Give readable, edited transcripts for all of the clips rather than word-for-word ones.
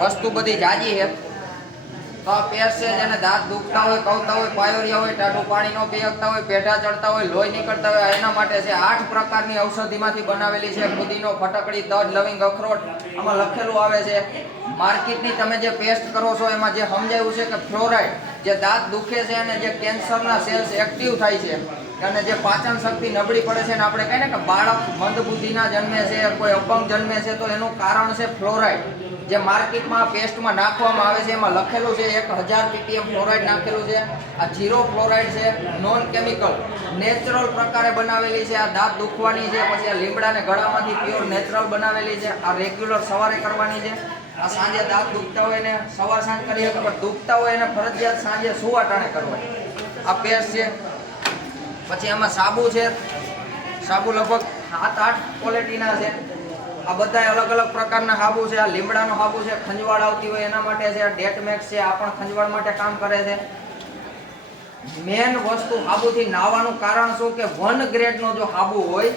વસ્તુ બધી જાજી છે. તો આ પેસ્ટ છે જેને દાંત દુખતા હોય, કવતા હોય, પાયોરિયા હોય, ટાઢું પાણી ન પી શકતા હોય, પેઢા ચડતા હોય, લોહી નીકળતા હોય, એના માટે છે. 8 પ્રકારની ઔષધિમાંથી બનાવેલી છે. ફુદીનો, ફટકડી, તજ, લવિંગ, અખરોટ આમાં લખેલું આવે છે. માર્કેટની તમે જે પેસ્ટ કરો છો એમાં જે સમજાયું છે કે ફ્લોરાઇડ જે દાંત દુખે છે અને જે કેન્સરના સેલ્સ એક્ટિવ થાય છે અને જે પાચન શક્તિ નબળી પડે છે, અને આપણે કહીએ ને કે બાળક મંદબુદ્ધિના જન્મે છે, કોઈ અપંગ જન્મે છે, તો એનું કારણ છે ફ્લોરાઇડ. જે માર્કેટમાં પેસ્ટમાં નાખવામાં આવે છે એમાં લખેલું છે 1000 ppm ફ્લોરાઇડ નાખેલું છે. આ ઝીરો ફ્લોરાઇડ છે, નોન કેમિકલ, નેચરલ પ્રકારે બનાવેલી છે. આ દાંત દુખવાની છે. પછી આ લીમડાને ગળામાંથી પ્યોર નેચરલ બનાવેલી છે. આ રેગ્યુલર સવારે કરવાની છે. આ સાંજે દાંત દુખતા હોય ને સવાર સાંજ કરીએ, પણ દુખતા હોય એને ફરજિયાત સાંજે સુવા ટાણે કરવાની. આ પેસ્ટ છે. પછી આમાં સાબુ છે. સાબુ લગભગ 7-8 ક્વોલિટીના છે. આ બધા અલગ અલગ પ્રકારના સાબુ છે. આ લીમડાનો સાબુ છે, ખંજવાળ આવતી હોય એના માટે છે. આ ડેટમેક્સ છે, આ પણ ખંજવાળ માટે કામ કરે છે. મેન વસ્તુ સાબુથી નાવાનું કારણ શું કે 1 ગ્રેડનો જો સાબુ હોય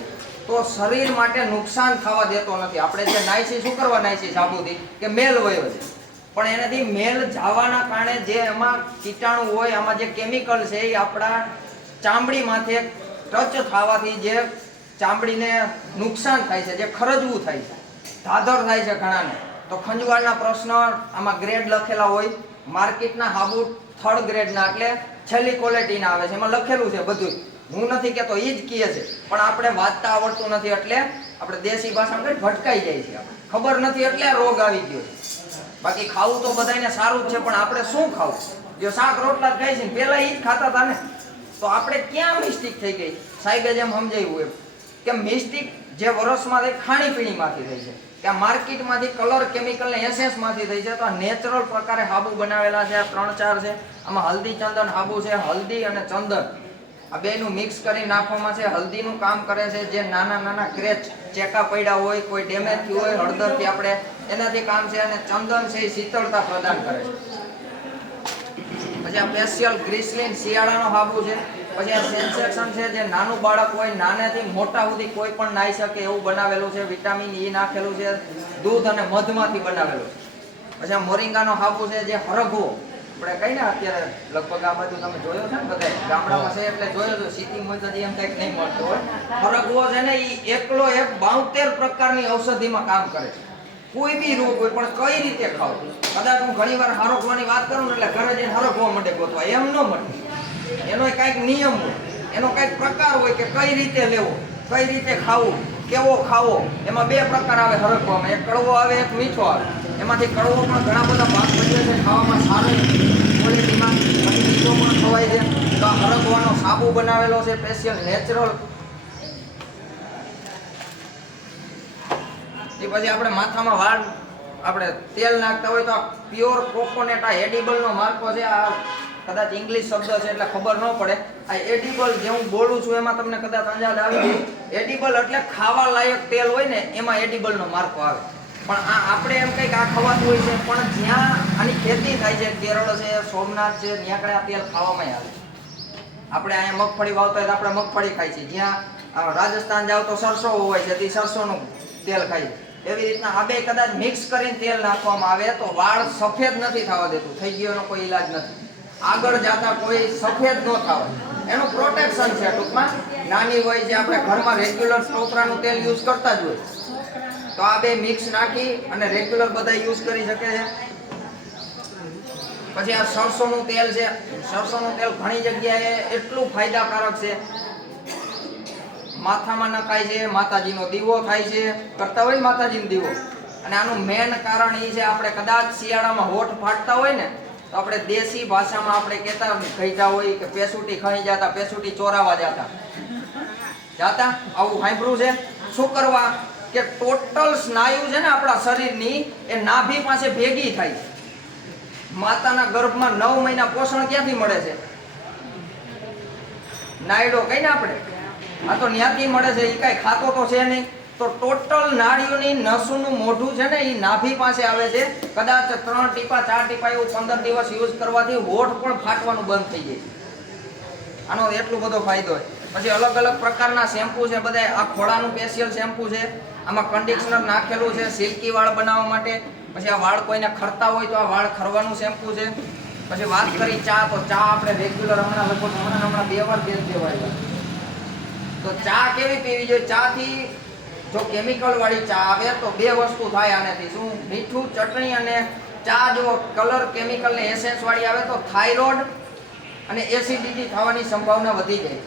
તો શરીર માટે નુકસાન થવા દેતો નથી. આપણે જે નાઈસી શું કરવા નાઈસી સાબુથી કે મેલ વયો છે, પણ એનાથી મેલ જવાના કારણે જે એમાં કીટાણુ હોય, આમાં જે કેમિકલ છે એ આપણા ચામડીમાંથી ટચ થવાથી જે ચામડીને નુકસાન થાય છે, જે ખરજવું થાય છે, ધાધર થાય છે ઘણાને. તો ખંજવાળના પ્રશ્ન આમાં ગ્રેડ લખેલા હોય. માર્કેટના સાબુ 3rd ગ્રેડના એટલે છેલ્લી ક્વોલિટીના આવે છે. એમાં લખેલું છે બધું. હું નથી કહેતો, એ જ કહે છે, પણ આપણે વાંચતા આવડતું નથી એટલે આપણે દેશી ભાષામાં કઈ ભટકાઈ જાય છે. ખબર નથી એટલે રોગ આવી ગયો છે. બાકી ખાવું તો બધાને સારું જ છે, પણ આપણે શું ખાવું? જો શાક રોટલા જ ખાઈ છે પેલા એ જ ખાતા હતા ને, તો આપણે ક્યાં મિસ્ટેક થઈ ગઈ? સાહેબે જેમ સમજાવ્યું એમ કે મિસ્ટેક જે વર્ષમાંથી ખાણીપીણીમાંથી થઈ છે, કે આ માર્કેટમાંથી કલર કેમિકલ ને એસેન્સમાંથી થઈ છે. તો આ નેચરલ પ્રકારે સાબુ બનાવેલા છે. આ 3-4 છે. આમાં હલ્દી ચંદન સાબુ છે. હલ્દી અને ચંદન આ બેનું મિક્સ કરી નાખવામાં છે. હલ્દીનું કામ કરે છે જે નાના નાના ક્રેચ ચેકા પડ્યા હોય, કોઈ ડેમેજ થયું હોય હળદરથી આપણે, એનાથી કામ છે. અને ચંદન છે એ શીતળતા પ્રદાન કરે છે. પછી આ સ્પેશિયલ ગ્લિસરીન શિયાળાનો સાબુ છે. પછી આ સેન્સેશન છે, જે નાનું બાળક હોય નાનેથી મોટા સુધી કોઈ પણ નાઈ શકે એવું બનાવેલું છે. વિટામિન E નાખેલું છે. દૂધ અને મધમાંથી બનાવેલું છે. પછી આ મોરિંગાનો સાબુ છે, જે હરગવો આપણે કઈ ને અત્યારે લગભગ આ બધું તમે જોયો છે ને, બધા ગામડામાં છે એટલે જોયો છો. સિટીમાં તો એમ કંઈક નહીં મળતો હોય. હરગવો છે ને એ એકલો એક 72 પ્રકારની ઔષધિમાં કામ કરે છે. કોઈ બી રોગ હોય પણ કઈ રીતે ખાવ. કદાચ હું ઘણી વાર હરગવાની વાત કરું ને એટલે ઘરે જઈને હરગવો મંડે ગોતવા, એમ ન મળે. એનો કંઈક નિયમ હોય, એનો કંઈક પ્રકાર હોય કે કઈ રીતે લેવો, કઈ રીતે ખાવું, કેવો ખાવો. એમાં 2 પ્રકાર આવે હરગવામાં, એક કડવો આવે, એક મીઠો આવે. એમાંથી કડવો પણ ઘણા બધા ભાગ ભજવે છે, ખાવામાં સારી ક્વોલિટીમાં. પછી મીઠો પણ ખવાય છે. તો આ હરગવાનો સાબુ બનાવેલો છે સ્પેશિયલ નેચરલ. એ પછી આપણે માથામાં વાળ આપણે તેલ નાખતા હોય તો આ પ્યોર કોકોનટ, આ એડિબલનો માર્કો છે. આ કદાચ ઇંગ્લિશ શબ્દ છે એટલે ખબર ન પડે. આ એડિબલ જે હું બોલું છું એમાં તમને કદાચ અંદાજ આવી જાય. એડિબલ એટલે ખાવા લાયક તેલ હોય ને એમાં એડિબલનો માર્કો આવે. પણ આ આપણે એમ કંઈક આ ખવાતું હોય છે, પણ જ્યાં આની ખેતી થાય છે, કેરળ છે, સોમનાથ છે, ત્યાં કಡೆ આ તેલ ખાવામાં આવે. આપણે અહીંયા મગફળી વાવતા હોય તો આપણે મગફળી ખાઈ છીએ. જ્યાં રાજસ્થાન જાવ તો સરસો હોય છે, તે સરસોનું તેલ ખાઈ. એવી રીતના આ બે કદાચ મિક્સ કરીને તેલ નાખવામાં આવે તો વાળ સફેદ નથી થવા દેતું. થઈ ગયો એનો કોઈ ઈલાજ નથી. આગળ જતા કોઈ સફેદ ન થાય એનું પ્રોટેક્શન છે. ટૂંકમાં નાની હોય છે, આપણે ઘરમાં રેગ્યુલર ટોપરાનું તેલ યુઝ કરતા જ હોય, તો આ બે મિક્સ નાખી અને રેગ્યુલર બધા યુઝ કરી શકે છે. પછી આ સરસોનું તેલ છે. સરસોનું તેલ ઘણી જગ્યાએ એટલું ફાયદાકારક છે. માથામાં નખાય છે, માતાજીનો દીવો થાય છે, કરતા હોય ને માતાજીનો દીવો. અને આનું મેન કારણ એ છે, આપણે કદાચ શિયાળામાં હોઠ ફાટતા હોય ને તો આપણે દેશી ભાષામાં આપણે કહેતા કહીતા હોય કે પેસુટી ખાઈ જતા, પેસુટી ચોરાવા જતા. આવું સાંભળ્યું છે. શું કરવા કે ટોટલ સ્નાયુ છે ને આપણા શરીરની એ નાભી પાસે ભેગી થાય છે. માતાના ગર્ભમાં 9 મહિના પોષણ ક્યાંથી મળે છે? નાયડો કઈ ને આપણે, આ તો ન્યાથી મળે છે. એ કઈ ખાતો તો છે નહીં. તો ટોટલ નાડીઓની નસોનું મોઢું છે ને એ નાભી પાસે આવે છે. કદાચ 3 ટીપા 4 ટીપા એવું 15 દિવસ યુઝ કરવાથી હોઠ પણ ફાટવાનું બંધ થઈ જાય. આનો એટલો બધો ફાયદો હોય. પછી અલગ અલગ પ્રકારના શેમ્પુ છે બધા. આ ખોળાનું સ્પેશિયલ શેમ્પુ છે. આમાં કન્ડિશનર નાખેલું છે સિલ્કી વાળ બનાવવા માટે. પછી આ વાળ કોઈને ખરતા હોય તો આ વાળ ખરવાનું શેમ્પુ છે. પછી વાત કરી ચા, તો ચા આપણે રેગ્યુલર હમણાં 2 વાર બેન દેવાય. તો ચા કેવી પીવી જોઈએ? ચા થી જો કેમિકલ વાળી ચા આવે તો 2 વસ્તુ થાય આનાથી. શું? મીઠું, ચટણી અને ચા જો કલર કેમિકલ ને એસેન્સ વાળી આવે તો થાઇરોઇડ અને એસિડિટી થવાની સંભાવના વધી જાય.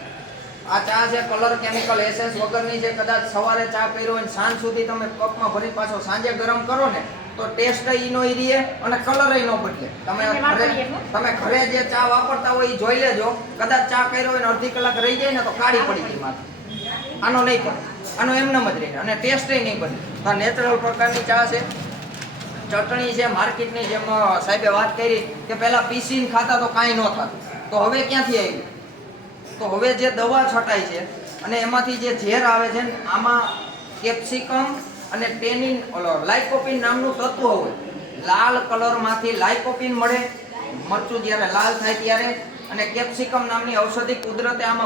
આ ચા છે કલર કેમિકલ એસેન્સ વગરની છે. કદાચ સવારે ચા કર્યો હોય સાંજ સુધી તમે કપમાં ભરી પાછો સાંજે ગરમ કરો ને તો ટેસ્ટ ઈનો રહે અને કલર નો બદલે. તમે ઘરે જે ચા વાપરતા હોય એ જોઈ લેજો. કદાચ ચા કર્યો હોય ને અડધી કલાક રહી જાય ને તો કાળી પડી ગઈ માથે. આનો નહીં પડે, આનો એમનેમ જ રહે અને ટેસ્ટ નહીં બદલે. આ નેચરલ પ્રકારની ચા છે. ચટણી છે માર્કેટની, જેમ સાહેબે વાત કરી કે પહેલા પીસીને ખાતા તો કાંઈ ન થતું, તો હવે ક્યાંથી આવી? તો હવે જે દવા છટાય છે અને એમાંથી જે ઝેર આવે છે આમાં કેપ્સિકમ અને ટેનિન લાઇકોપિન નામનું તત્વ હોય. લાલ કલરમાંથી લાઇકોપિન મળે, મરચું જ્યારે લાલ થાય ત્યારે, અને કેપ્સિકમ નામની ઔષધિ કુદરતે આમાં